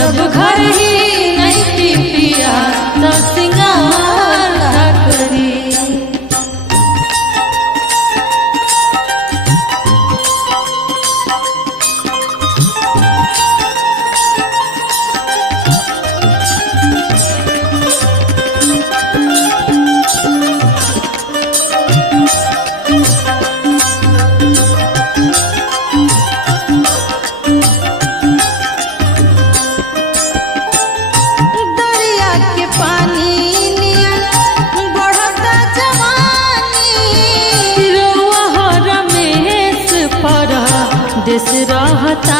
जब घर ही नहीं पिया तो सिंगार का करी। देश रहता